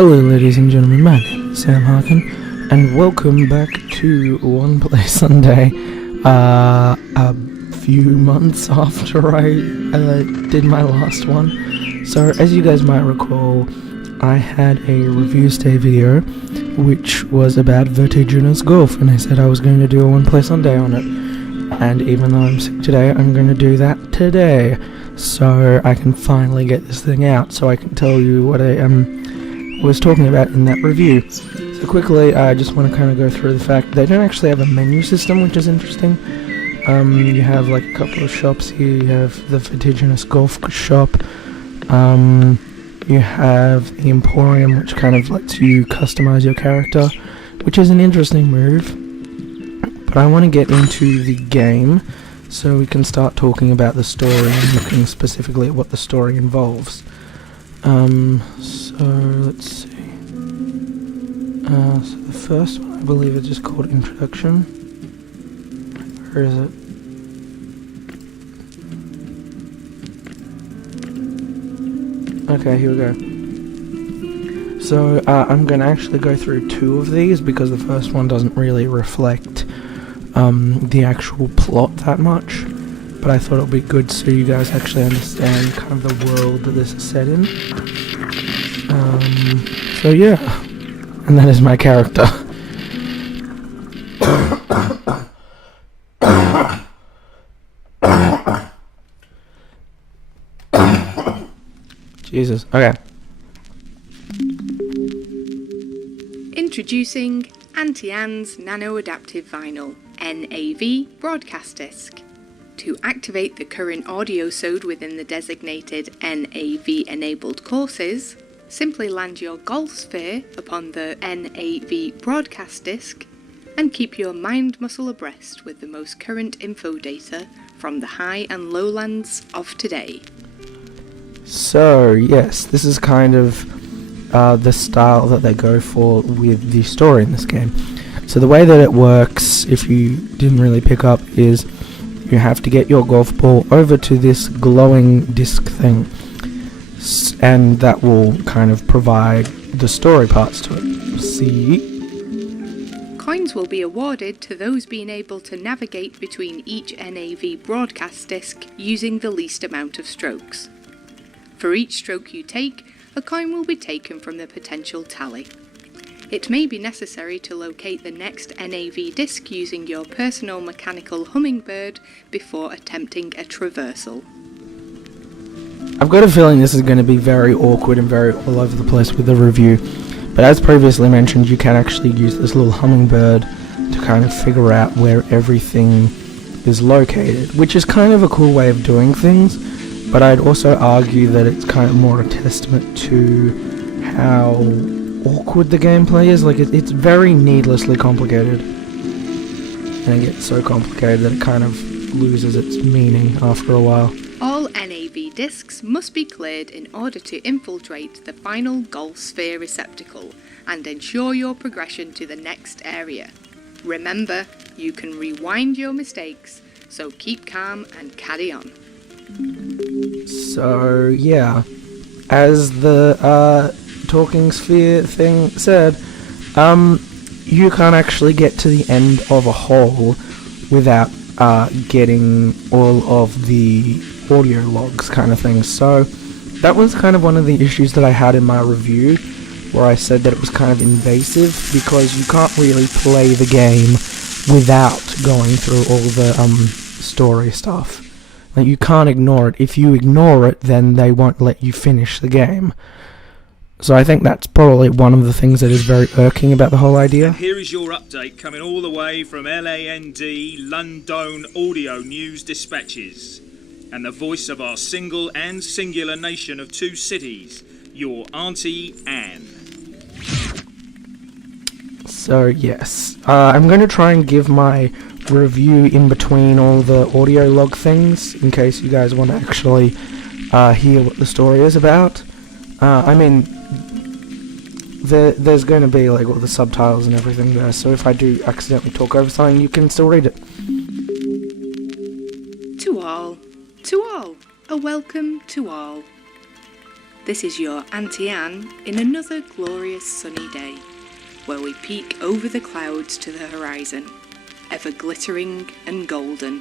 Hello ladies and gentlemen, my name is Sam Harkin, and welcome back to One Play Sunday, a few months after I did my last one. So as you guys might recall, I had a review stay video, which was about Vertiginous Golf, and I said I was going to do a One Play Sunday on it. And even though I'm sick today, I'm going to do that today, so I can finally get this thing out, so I can tell you what I was talking about in that review. So quickly, I just want to kind of go through the fact they don't actually have a menu system, which is interesting. You have like a couple of shops here. You have the Vertiginous Golf shop. You have the Emporium, which kind of lets you customize your character, which is an interesting move. But I want to get into the game, so we can start talking about the story and looking specifically at what the story involves. So let's see. So the first one, I believe, is just called Introduction. Where is it? Okay, here we go. So I'm going to actually go through two of these because the first one doesn't really reflect the actual plot that much, but I thought it would be good so you guys actually understand kind of the world that this is set in. So yeah, and that is my character. Jesus, okay. Introducing Anti-Ann's Nano Adaptive Vinyl, NAV Broadcast Disc. To activate the current audio sode within the designated NAV-enabled courses, simply land your golf sphere upon the NAV Broadcast Disc and keep your mind muscle abreast with the most current info data from the high and lowlands of today. So, yes, this is kind of the style that they go for with the story in this game. So the way that it works, if you didn't really pick up, is you have to get your golf ball over to this glowing disc thing, and that will kind of provide the story parts to it. See? Coins will be awarded to those being able to navigate between each NAV broadcast disc using the least amount of strokes. For each stroke you take, a coin will be taken from the potential tally. It may be necessary to locate the next NAV disc using your personal mechanical hummingbird before attempting a traversal. I've got a feeling this is going to be very awkward and very all over the place with the review, but as previously mentioned, you can actually use this little hummingbird to kind of figure out where everything is located, which is kind of a cool way of doing things, but I'd also argue that it's kind of more a testament to how awkward the gameplay is. Like, it's very needlessly complicated, and it gets so complicated that it kind of loses its meaning after a while. All NAV discs must be cleared in order to infiltrate the final golf sphere receptacle and ensure your progression to the next area. Remember, you can rewind your mistakes, so keep calm and carry on. So yeah, as the talking sphere thing said, you can't actually get to the end of a hole without getting all of the audio logs kind of thing. So that was kind of one of the issues that I had in my review, where I said that it was kind of invasive because you can't really play the game without going through all the story stuff. Like, you can't ignore it. If you ignore it, then they won't let you finish the game. So I think that's probably one of the things that is very irking about the whole idea. And here is your update coming all the way from LAND, London Audio News Dispatches, and the voice of our single and singular nation of two cities, your Auntie Anne. So yes, I'm going to try and give my review in between all the audio log things, in case you guys want to actually hear what the story is about. I mean, there's going to be like all the subtitles and everything there, so if I do accidentally talk over something, you can still read it. To all, a welcome to all. This is your Auntie Anne in another glorious sunny day, where we peek over the clouds to the horizon, ever glittering and golden.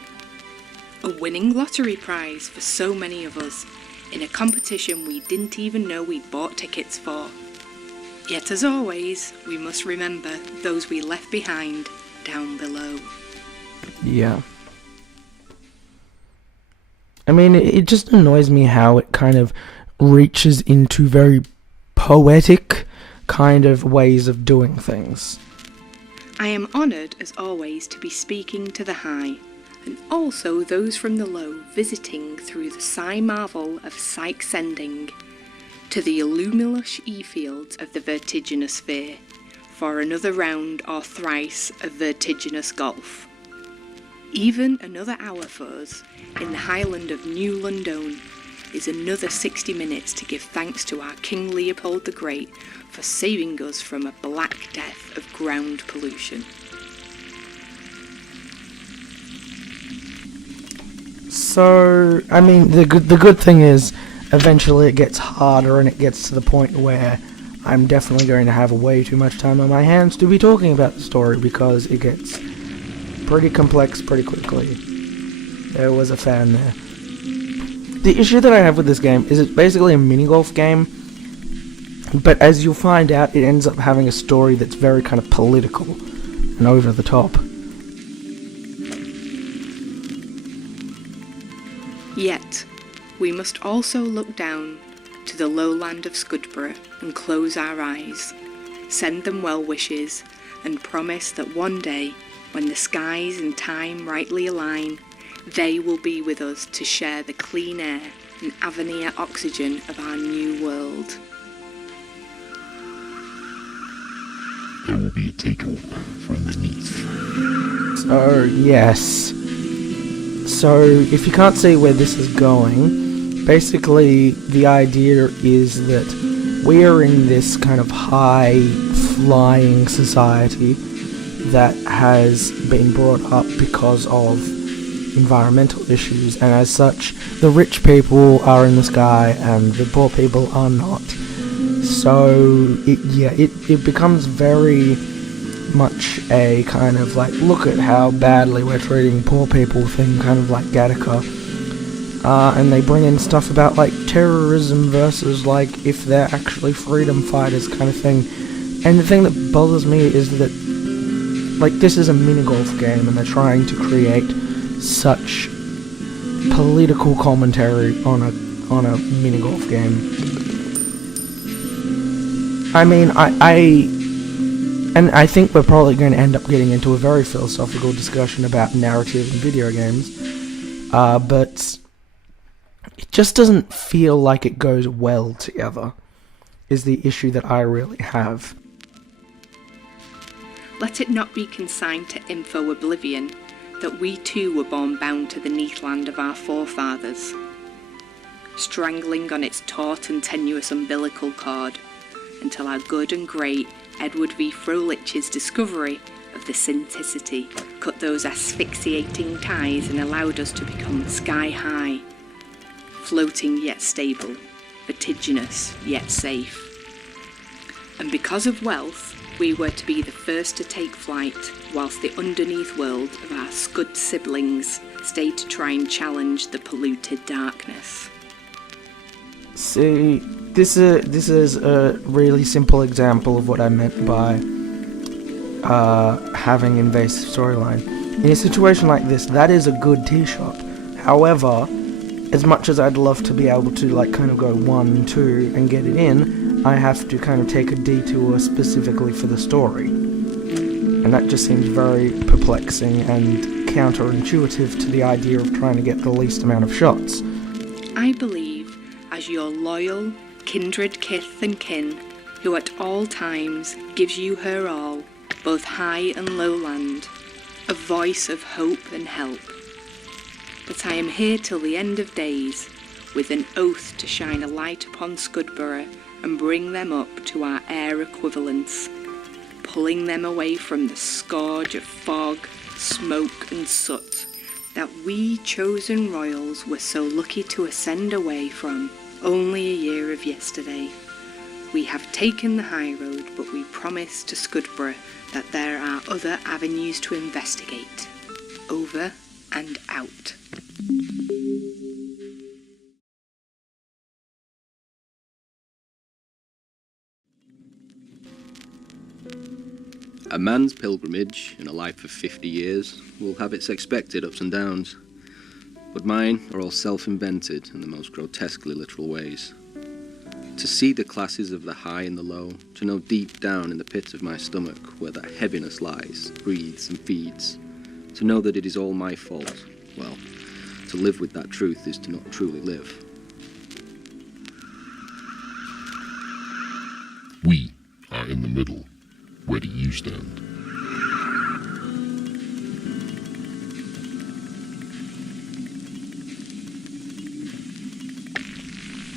A winning lottery prize for so many of us, in a competition we didn't even know we'd bought tickets for. Yet as always, we must remember those we left behind down below. Yeah. I mean, it just annoys me how it kind of reaches into very poetic kind of ways of doing things. I am honoured as always to be speaking to the high, and also those from the low visiting through the sigh marvel of psych sending to the illumilus e-fields of the vertiginous sphere for another round or thrice of vertiginous golf. Even another hour for us in the highland of New London is another 60 minutes to give thanks to our King Leopold the Great for saving us from a black death of ground pollution. So, I mean, the good thing is, eventually it gets harder and it gets to the point where I'm definitely going to have way too much time on my hands to be talking about the story, because it gets pretty complex pretty quickly. There was a fan there. The issue that I have with this game is it's basically a mini-golf game, but as you'll find out, it ends up having a story that's very kind of political and over the top. Yet, we must also look down to the lowland of Scudborough and close our eyes, send them well wishes, and promise that one day, when the skies and time rightly align, they will be with us to share the clean air and avenir oxygen of our new world. There will be a takeover from beneath. So, yes. So, if you can't see where this is going, basically the idea is that we are in this kind of high-flying society that has been brought up because of environmental issues, and as such, the rich people are in the sky and the poor people are not. So, it becomes very much a kind of like, look at how badly we're treating poor people thing, kind of like Gattaca. And they bring in stuff about like terrorism versus like if they're actually freedom fighters kind of thing. And the thing that bothers me is that like this is a mini golf game and they're trying to create such political commentary on a mini golf game. I mean, I think we're probably going to end up getting into a very philosophical discussion about narrative in video games, but it just doesn't feel like it goes well together, is the issue that I really have. Let it not be consigned to info oblivion that we too were born bound to the neathland of our forefathers, strangling on its taut and tenuous umbilical cord, until our good and great Edward V. Frohlich's discovery of the syntheticity cut those asphyxiating ties and allowed us to become sky high, floating yet stable, vertiginous yet safe. And because of wealth, we were to be the first to take flight, whilst the underneath world of our scud siblings stayed to try and challenge the polluted darkness. See, this is a really simple example of what I meant by having invasive storyline. In a situation like this, that is a good tea shop. However, as much as I'd love to be able to like kind of go 1, 2 and get it in, I have to kind of take a detour specifically for the story. And that just seems very perplexing and counterintuitive to the idea of trying to get the least amount of shots. I believe, as your loyal, kindred kith and kin, who at all times gives you her all, both high and lowland, a voice of hope and help. But I am here till the end of days, with an oath to shine a light upon Scudborough and bring them up to our air equivalents, pulling them away from the scourge of fog, smoke and soot that we chosen royals were so lucky to ascend away from Only a year of yesterday. We have taken the high road, but we promise to Scudborough that there are other avenues to investigate. Over and out. A man's pilgrimage in a life of 50 years will have its expected ups and downs, but mine are all self-invented in the most grotesquely literal ways. To see the classes of the high and the low, to know deep down in the pit of my stomach where that heaviness lies, breathes and feeds, to know that it is all my fault, well, to live with that truth is to not truly live. We are in the middle. Where do you stand?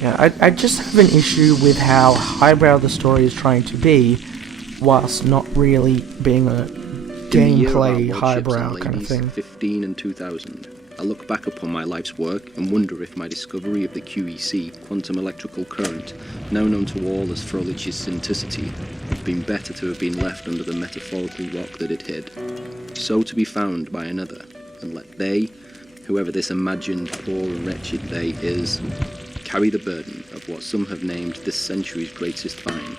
Yeah, I just have an issue with how highbrow the story is trying to be, whilst not really being a gameplay highbrow kind of thing. 15 and 2000. I look back upon my life's work and wonder if my discovery of the QEC, quantum electrical current, now known to all as Froehlich's synticity, would been better to have been left under the metaphorical rock that it hid, so to be found by another, and let they, whoever this imagined poor and wretched they is, carry the burden of what some have named this century's greatest find,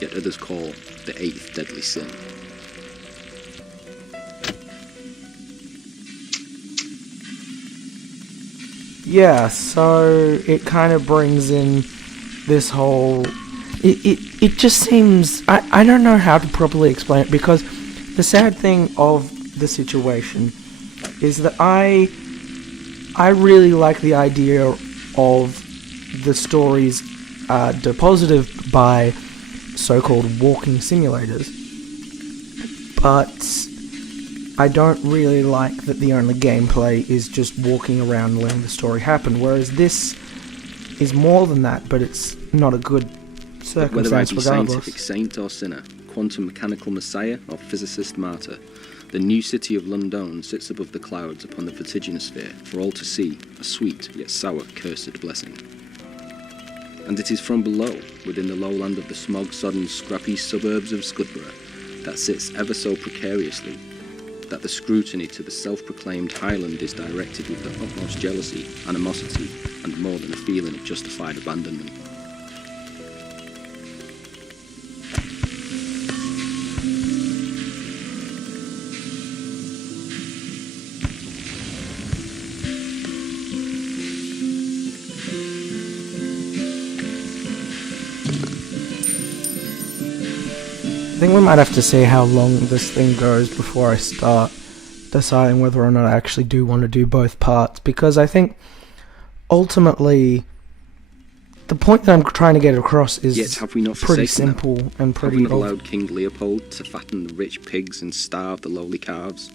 yet others call the eighth deadly sin. Yeah, so it kind of brings in this whole... It just seems... I don't know how to properly explain it, because the sad thing of the situation is that I really like the idea of the stories deposited by so-called walking simulators, but I don't really like that the only gameplay is just walking around letting the story happen, whereas this is more than that, but it's not a good circumstance Whether I be regardless. scientific saint or sinner, quantum mechanical messiah or physicist martyr, the new city of London sits above the clouds upon the Vertiginous sphere for all to see, a sweet yet sour cursed blessing. And it is from below, within the lowland of the smog-sodden, scrappy suburbs of Scudborough, that sits ever so precariously, that the scrutiny to the self-proclaimed Highland is directed with the utmost jealousy, animosity, and more than a feeling of justified abandonment. I think we might have to see how long this thing goes before I start deciding whether or not I actually do want to do both parts, because I think ultimately the point that I'm trying to get across is Yet have we not pretty forsaken simple them? and Have we pretty not allowed King Leopold to fatten the rich pigs and starve the lowly calves?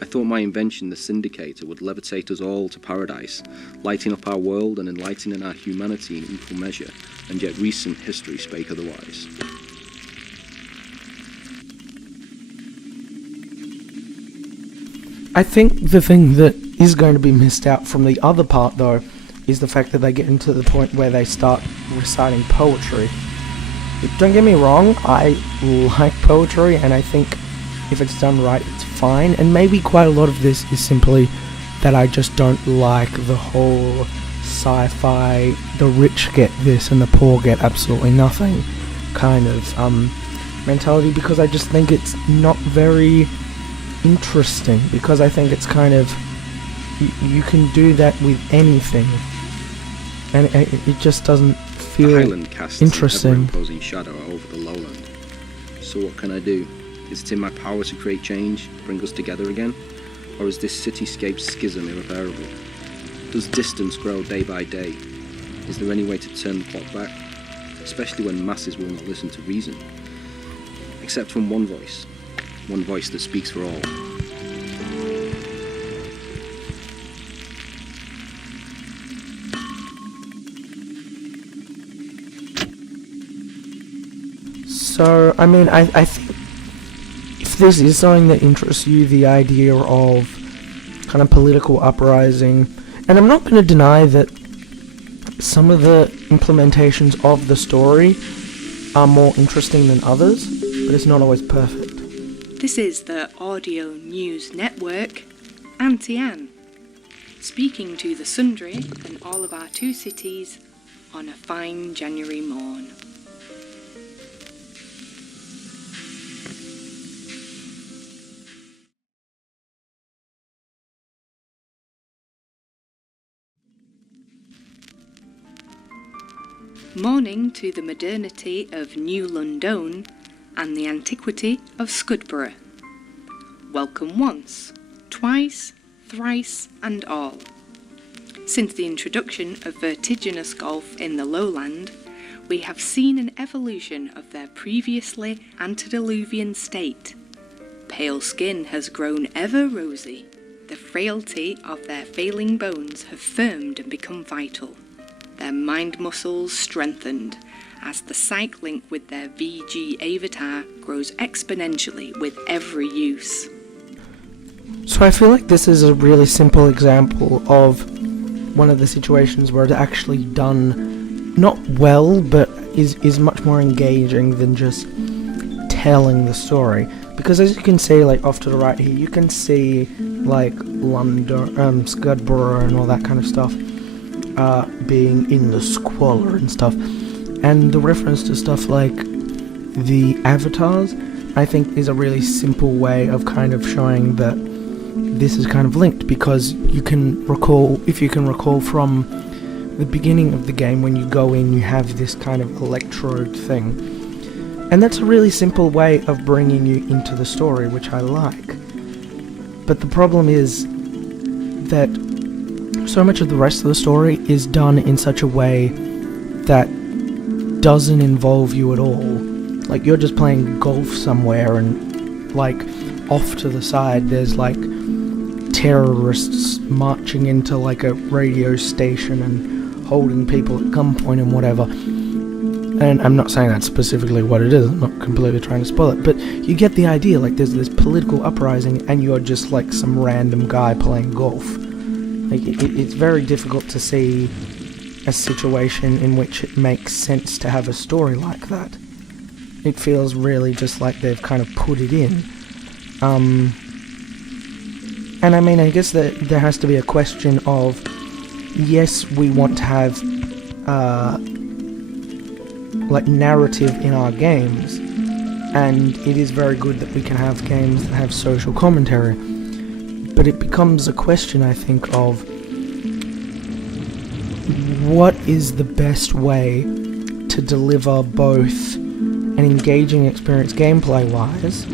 I thought my invention, the Syndicator, would levitate us all to paradise, lighting up our world and enlightening our humanity in equal measure, and yet recent history spake otherwise. I think the thing that is going to be missed out from the other part, though, is the fact that they get into the point where they start reciting poetry. Don't get me wrong, I like poetry, and I think if it's done right, it's fine, and maybe quite a lot of this is simply that I just don't like the whole sci-fi, the rich get this and the poor get absolutely nothing kind of mentality, because I just think it's not very interesting, because I think it's kind of, you can do that with anything, and it just doesn't feel the Highland casts interesting. an ever-imposing shadow over the lowland. So what can I do? Is it in my power to create change, bring us together again? Or is this cityscape schism irreparable? Does distance grow day by day? Is there any way to turn the clock back? Especially when masses will not listen to reason. Except from one voice that speaks for all. So, I mean, I think if this is something that interests you, the idea of kind of political uprising, and I'm not going to deny that some of the implementations of the story are more interesting than others, but it's not always perfect. This is the Audio News Network, Auntie Anne, speaking to the Sundry and all of our two cities on a fine January morn. Morning to the modernity of New London and the antiquity of Scudborough. Welcome once, twice, thrice and all. Since the introduction of vertiginous golf in the lowland, we have seen an evolution of their previously antediluvian state. Pale skin has grown ever rosy. The frailty of their failing bones have firmed and become vital. Their mind muscles strengthened as the psych link with their VG avatar grows exponentially with every use. So I feel like this is a really simple example of one of the situations where it's actually done not well, but is much more engaging than just telling the story. Because as you can see, like off to the right here, you can see like London, Scudborough and all that kind of stuff being in the squalor and stuff. And the reference to stuff like the avatars, I think, is a really simple way of kind of showing that this is kind of linked, because you can recall, if you can recall from the beginning of the game, when you go in, you have this kind of electrode thing. And that's a really simple way of bringing you into the story, which I like. But the problem is that so much of the rest of the story is done in such a way that doesn't involve you at all. Like, you're just playing golf somewhere and, like, off to the side there's, like, terrorists marching into, like, a radio station and holding people at gunpoint and whatever. And I'm not saying that's specifically what it is, I'm not completely trying to spoil it, but you get the idea. Like, there's this political uprising and you're just, like, some random guy playing golf. Like, it's very difficult to see a situation in which it makes sense to have a story like that. It feels really just like they've kind of put it in. And I mean, I guess that there has to be a question of, yes, we want to have like narrative in our games, and it is very good that we can have games that have social commentary, but it becomes a question, I think, of what is the best way to deliver both an engaging experience gameplay-wise,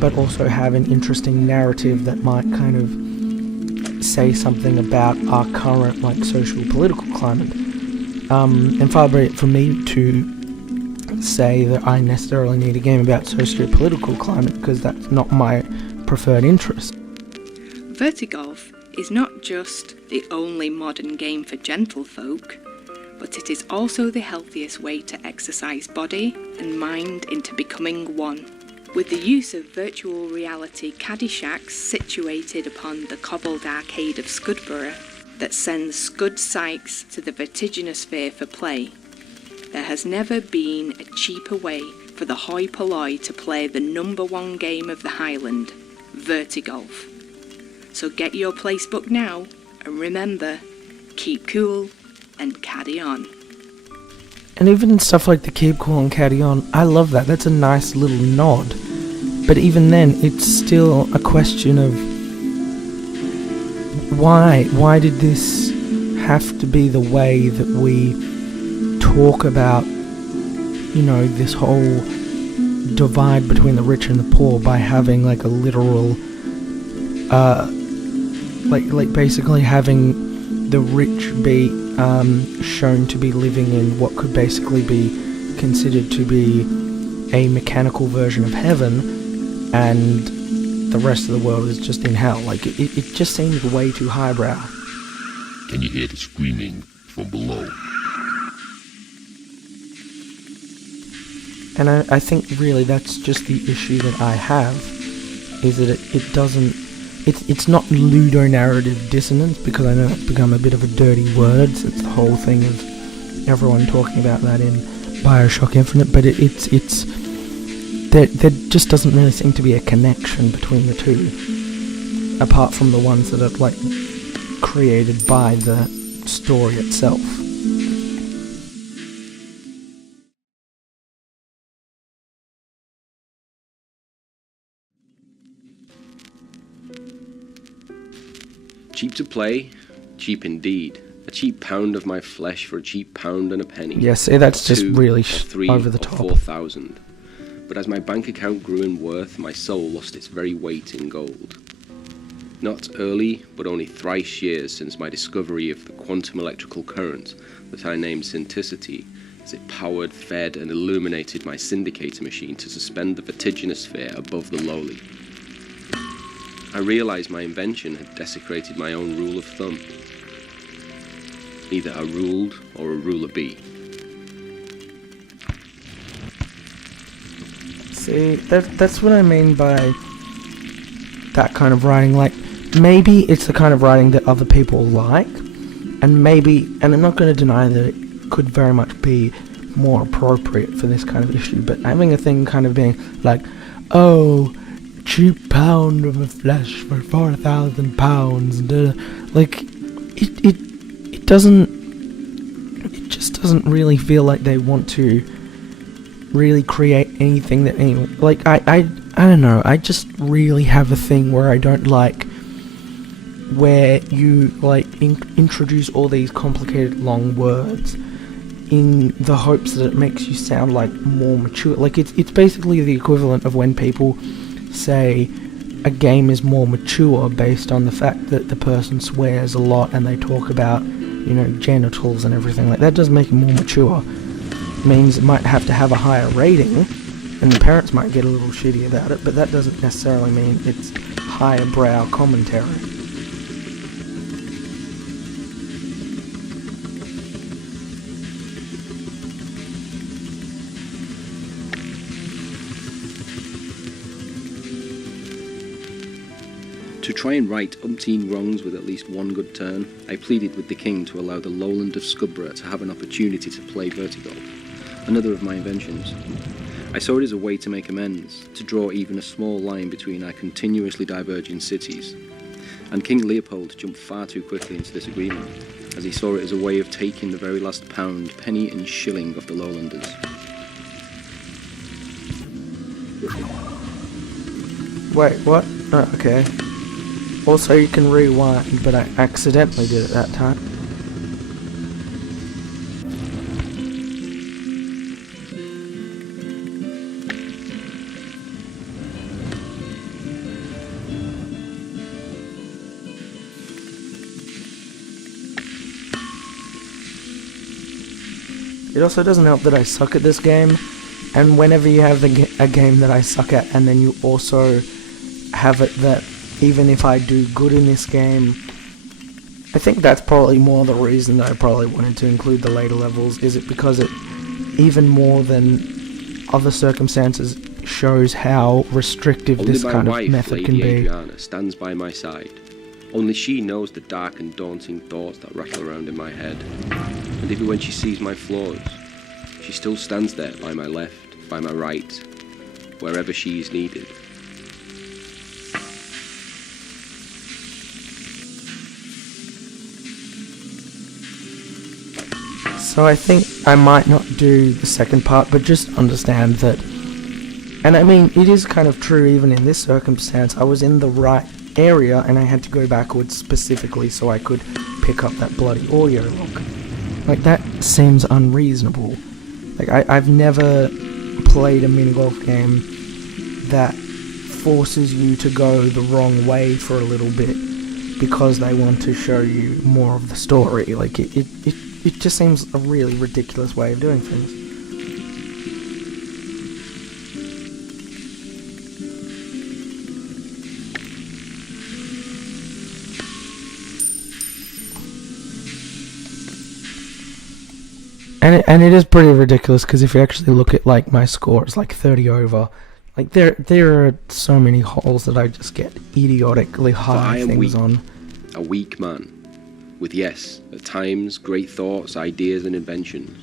but also have an interesting narrative that might kind of say something about our current, like, social-political climate. And far be it from me to say that I necessarily need a game about socio-political climate, because that's not my preferred interest. Vertigolf is not just the only modern game for gentlefolk, but it is also the healthiest way to exercise body and mind into becoming one. With the use of virtual reality Caddyshacks situated upon the cobbled arcade of Scudborough that sends Scud Sykes to the vertiginous sphere for play, there has never been a cheaper way for the hoi polloi to play the #1 game of the Highland, Vertigolf. So get your place booked now, and remember, keep cool and caddy on. And even stuff like the keep cool and caddy on, I love that. That's a nice little nod. But even then, it's still a question of why? Why did this have to be the way that we talk about, you know, this whole divide between the rich and the poor by having like a literal, like basically having the rich be shown to be living in what could basically be considered to be a mechanical version of heaven, and the rest of the world is just in hell. Like, it just seems way too highbrow. Can you hear the screaming from below? And I think really that's just the issue that I have, is that it doesn't it's not ludonarrative dissonance, because I know it's become a bit of a dirty word since the whole thing of everyone talking about that in Bioshock Infinite, but it's there just doesn't really seem to be a connection between the two, apart from the ones that are like created by the story itself. Cheap to play, cheap indeed. A cheap pound of my flesh for a cheap pound and a penny. Yeah, see, that's just Two, really or three, over the or top. 4,000. But as my bank account grew in worth, my soul lost its very weight in gold. Not early, but only thrice years since my discovery of the quantum electrical current that I named synticity, as it powered, fed, and illuminated my syndicator machine to suspend the vertiginous sphere above the lowly. I realized my invention had desecrated my own rule of thumb. Either a ruled or a ruler be. See, that's what I mean by that kind of writing. Like, maybe it's the kind of writing that other people like, and maybe, and I'm not going to deny that it could very much be more appropriate for this kind of issue, but having a thing kind of being like, oh, cheap pound of a flesh for 4,000 pounds, like, it just doesn't really feel like they want to really create anything that anyone, like, I don't know, I just really have a thing where I don't like where you, like, introduce all these complicated long words in the hopes that it makes you sound like more mature. Like, it's basically the equivalent of when people say a game is more mature based on the fact that the person swears a lot and they talk about, you know, genitals and everything. Like, that does make it more mature. It means it might have to have a higher rating, and the parents might get a little shitty about it, but that doesn't necessarily mean it's higher brow commentary. To try and right umpteen wrongs with at least one good turn, I pleaded with the king to allow the lowland of Scubbra to have an opportunity to play vertigolf, another of my inventions. I saw it as a way to make amends, to draw even a small line between our continuously diverging cities. And King Leopold jumped far too quickly into this agreement, as he saw it as a way of taking the very last pound, penny and shilling of the lowlanders. Wait, what? Oh, okay. Also, you can rewind, but I accidentally did it that time. It also doesn't help that I suck at this game, and whenever you have a game that I suck at, and then you also have it that even if I do good in this game, I think that's probably more the reason that I probably wanted to include the later levels, is it because it, even more than other circumstances, shows how restrictive this kind of method can be. Only my wife, Lady Adriana, stands by my side. Only she knows the dark and daunting thoughts that rattle around in my head. And even when she sees my flaws, she still stands there by my left, by my right, wherever she is needed. So I think I might not do the second part, but just understand that, and I mean, it is kind of true even in this circumstance, I was in the right area and I had to go backwards specifically so I could pick up that bloody audio log. Like, that seems unreasonable. Like, I've never played a minigolf game that forces you to go the wrong way for a little bit because they want to show you more of the story. Like, it just seems a really ridiculous way of doing things. And it is pretty ridiculous, because if you actually look at, like, my score, it's like 30 over. Like, there are so many holes that I just get idiotically high things on. A weak man, with yes, at times great thoughts, ideas and inventions,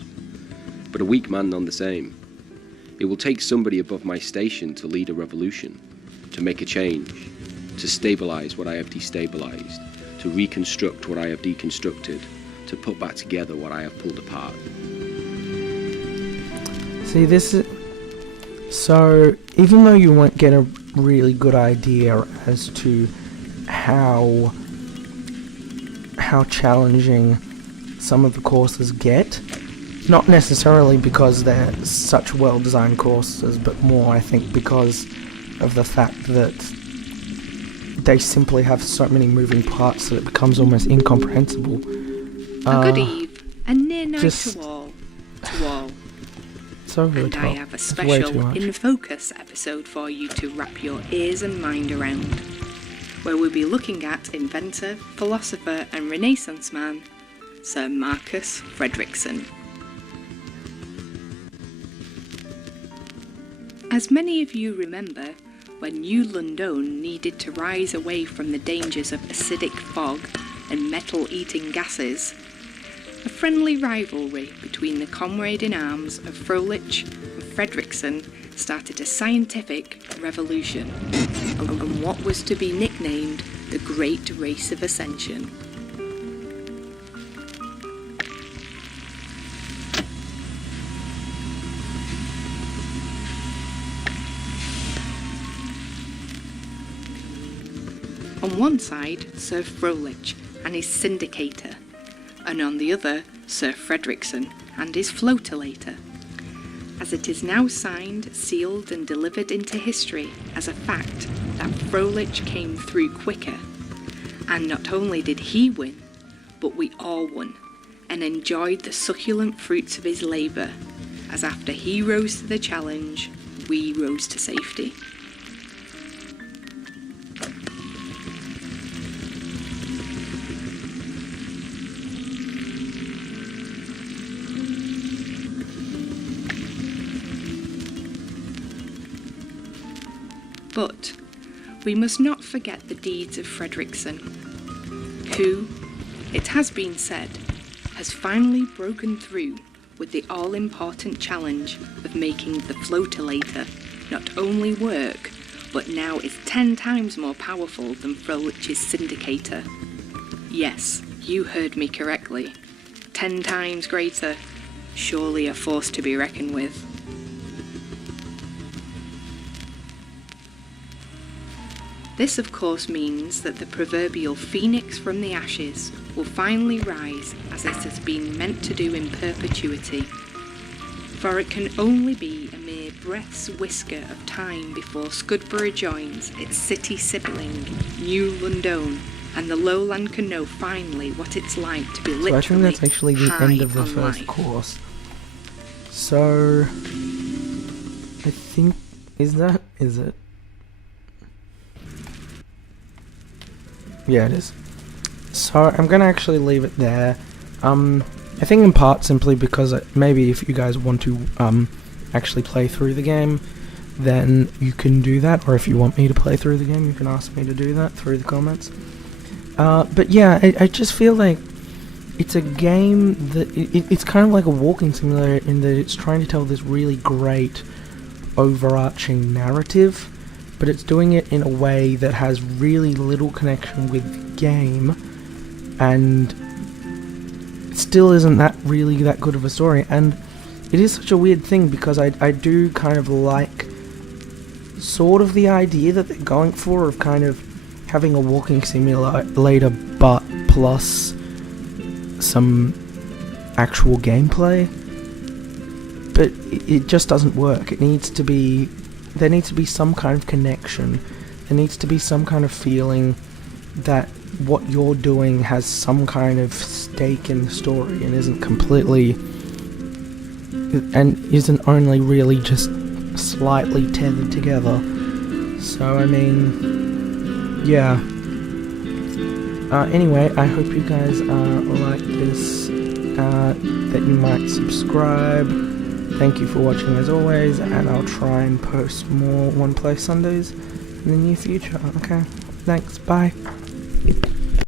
but a weak man none the same. It will take somebody above my station to lead a revolution, to make a change, to stabilize what I have destabilized, to reconstruct what I have deconstructed, to put back together what I have pulled apart. See, this is... So, even though you won't get a really good idea as to how challenging some of the courses get, not necessarily because they're such well-designed courses, but more, I think, because of the fact that they simply have so many moving parts that it becomes almost incomprehensible. A good eve, and near night just- to all. To all. So over the And top. I have a It's way too special much. In Focus episode for you to wrap your ears and mind around, where we'll be looking at inventor, philosopher and Renaissance man, Sir Marcus Fredrickson. As many of you remember, when New London needed to rise away from the dangers of acidic fog and metal-eating gases, a friendly rivalry between the comrade-in-arms of Froelich and Fredrickson started a scientific revolution, and what was to be nicknamed the Great Race of Ascension. On one side, Sir Froelich and his syndicator, and on the other, Sir Fredrickson and his floatilator. As it is now signed, sealed and delivered into history as a fact that Froelich came through quicker, and not only did he win, but we all won, and enjoyed the succulent fruits of his labour, as after he rose to the challenge, we rose to safety. But we must not forget the deeds of Fredrickson, who, it has been said, has finally broken through with the all-important challenge of making the floatilator not only work, but now is 10 times more powerful than Froelich's syndicator. Yes, you heard me correctly. 10 times greater. Surely a force to be reckoned with. This of course means that the proverbial phoenix from the ashes will finally rise as it has been meant to do in perpetuity. For it can only be a mere breath's whisker of time before Scudborough joins its city sibling, New London, and the lowland can know finally what it's like to be literally So I think that's actually the high end of the on first life. course. So I think is it? Yeah, it is. So I'm gonna actually leave it there. I think in part simply because maybe if you guys want to actually play through the game, then you can do that, or if you want me to play through the game, you can ask me to do that through the comments. But yeah, I just feel like it's a game that it's kind of like a walking simulator in that it's trying to tell this really great overarching narrative, but it's doing it in a way that has really little connection with the game, and it still isn't that good of a story. And it is such a weird thing because I do kind of like sort of the idea that they're going for of kind of having a walking simulator but plus some actual gameplay, but it just doesn't work. There needs to be some kind of connection. There needs to be some kind of feeling that what you're doing has some kind of stake in the story and isn't only really just slightly tethered together. So I mean, yeah. Anyway, I hope you guys like this, that you might subscribe, Thank you for watching as always, and I'll try and post more One Play Sundays in the near future. Okay, thanks, bye.